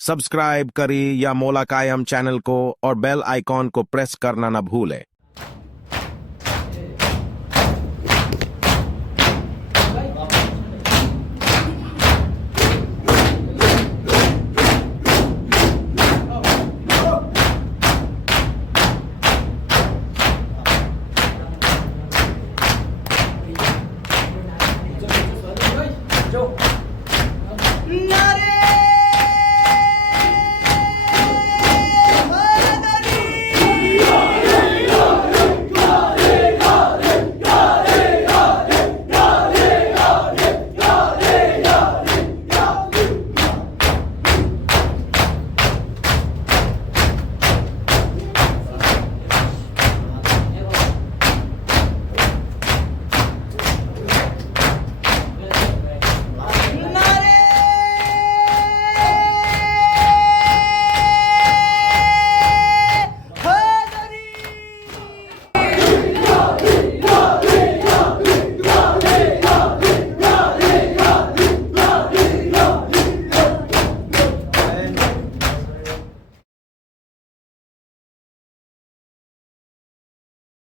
Subscribe करें या मौला कायम चैनल को और बेल आइकॉन को प्रेस करना न भूलें।